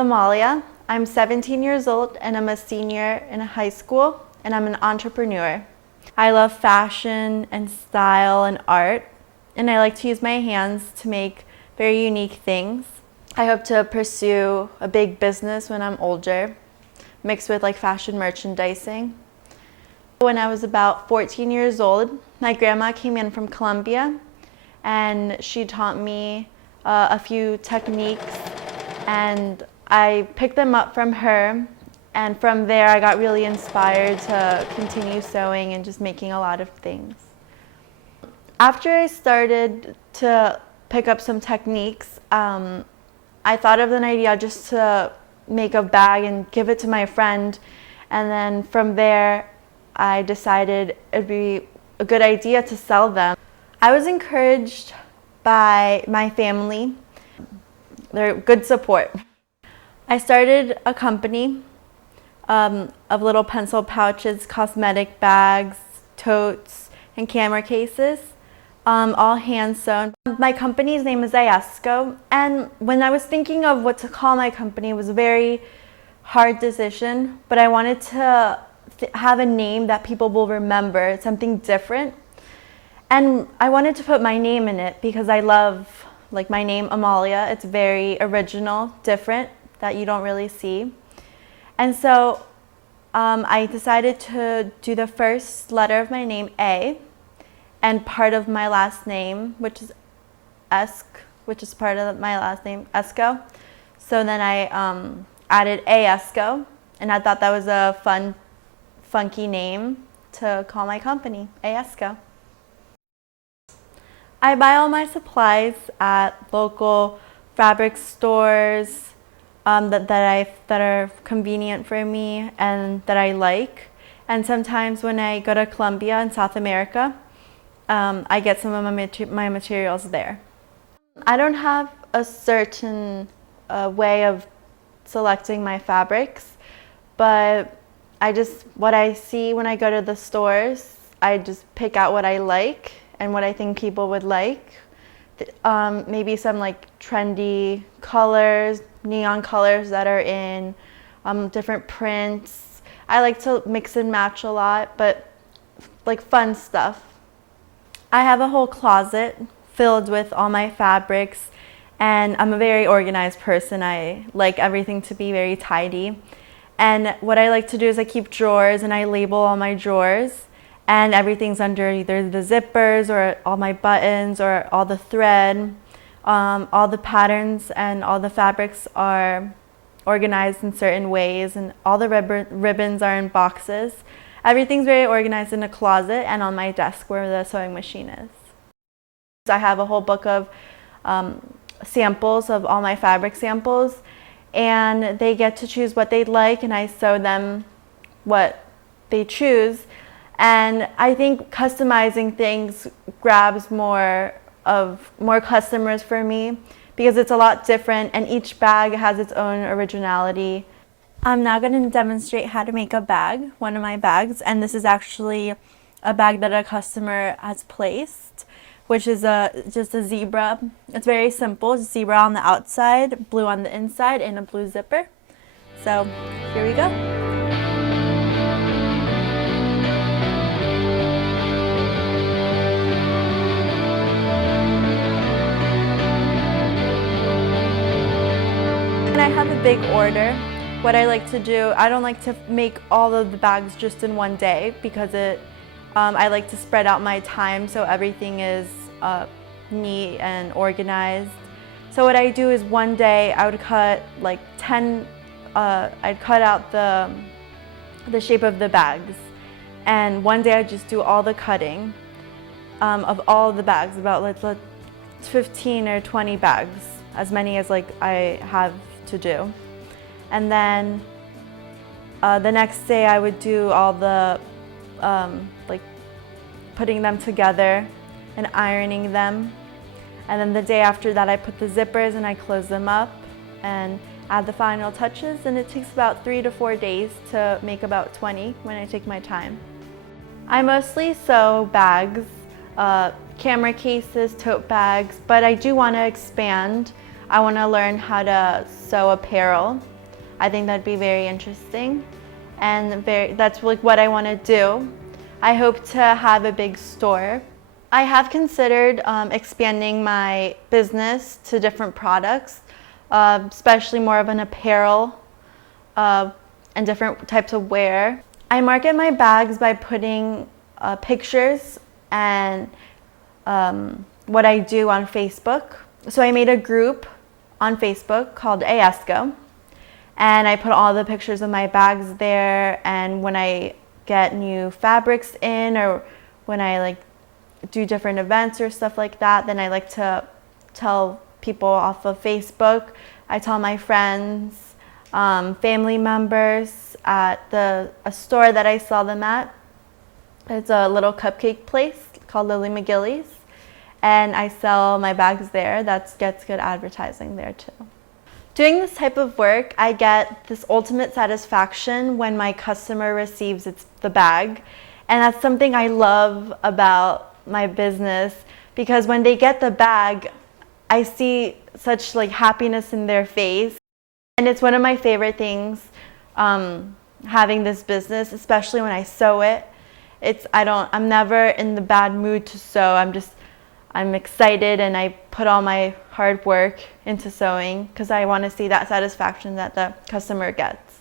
Amalia. I'm 17 years old and I'm a senior in high school and I'm an entrepreneur. I love fashion and style and art, and I like to use my hands to make very unique things. I hope to pursue a big business when I'm older, mixed with like fashion merchandising. When I was about 14 years old, my grandma came in from Colombia and she taught me a few techniques, and I picked them up from her, and from there I got really inspired to continue sewing and just making a lot of things. After I started to pick up some techniques, I thought of an idea just to make a bag and give it to my friend, and then from there I decided it'd be a good idea to sell them. I was encouraged by my family. They're good support. I started a company of little pencil pouches, cosmetic bags, totes, and camera cases, all hand sewn. My company's name is Iesco, and when I was thinking of what to call my company, it was a very hard decision, but I wanted to have a name that people will remember, something different. And I wanted to put my name in it because I love my name, Amalia. It's very original, different, that you don't really see. And so I decided to do the first letter of my name, A, and part of my last name, which is Esk, which is part of my last name, Esco. So then I added Iesco, and I thought that was a fun, funky name to call my company, Iesco. I buy all my supplies at local fabric stores that are convenient for me and that I like. And sometimes when I go to Colombia in South America, I get some of my materials there. I don't have a certain way of selecting my fabrics, but what I see when I go to the stores, I just pick out what I like and what I think people would like. Maybe some trendy colors, neon colors that are in different prints. I like to mix and match a lot, but fun stuff. I have a whole closet filled with all my fabrics, and I'm a very organized person. I like everything to be very tidy. And what I like to do is I keep drawers and I label all my drawers, and everything's under either the zippers or all my buttons or all the thread. All the patterns and all the fabrics are organized in certain ways, and all the ribbons are in boxes. Everything's very organized in a closet and on my desk where the sewing machine is. I have a whole book of samples of all my fabric samples, and they get to choose what they'd like, and I sew them what they choose. And I think customizing things grabs more customers for me because it's a lot different, and each bag has its own originality. I'm now going to demonstrate how to make a bag, one of my bags, and this is actually a bag that a customer has placed, which is just a zebra. It's very simple, zebra on the outside, blue on the inside, and a blue zipper. So here we go. I have a big order. What I like to do, I don't like to make all of the bags just in one day because I like to spread out my time so everything is neat and organized. So what I do is one day I would cut I'd cut out the shape of the bags, and one day I'd just do all the cutting of all the bags, about 15 or 20 bags, as many as I have to do. And then the next day I would do all the putting them together and ironing them. And then the day after that I put the zippers and I close them up and add the final touches, and it takes about 3 to 4 days to make about 20 when I take my time. I mostly sew bags, camera cases, tote bags, but I do want to expand. I want to learn how to sew apparel. I think that'd be very interesting, and that's like what I want to do. I hope to have a big store. I have considered expanding my business to different products, especially more of an apparel and different types of wear. I market my bags by putting pictures and what I do on Facebook. So I made a group on Facebook called AESCO, and I put all the pictures of my bags there, and when I get new fabrics in, or when I like do different events or stuff like that, then I like to tell people off of Facebook. I tell my friends, family members at a store that I sell them at. It's a little cupcake place called Lily McGilly's, and I sell my bags there. That gets good advertising there too. Doing this type of work, I get this ultimate satisfaction when my customer receives the bag, and that's something I love about my business, because when they get the bag, I see such like happiness in their face, and it's one of my favorite things having this business, especially when I sew it. I'm never in the bad mood to sew. I'm excited, and I put all my hard work into sewing because I want to see that satisfaction that the customer gets.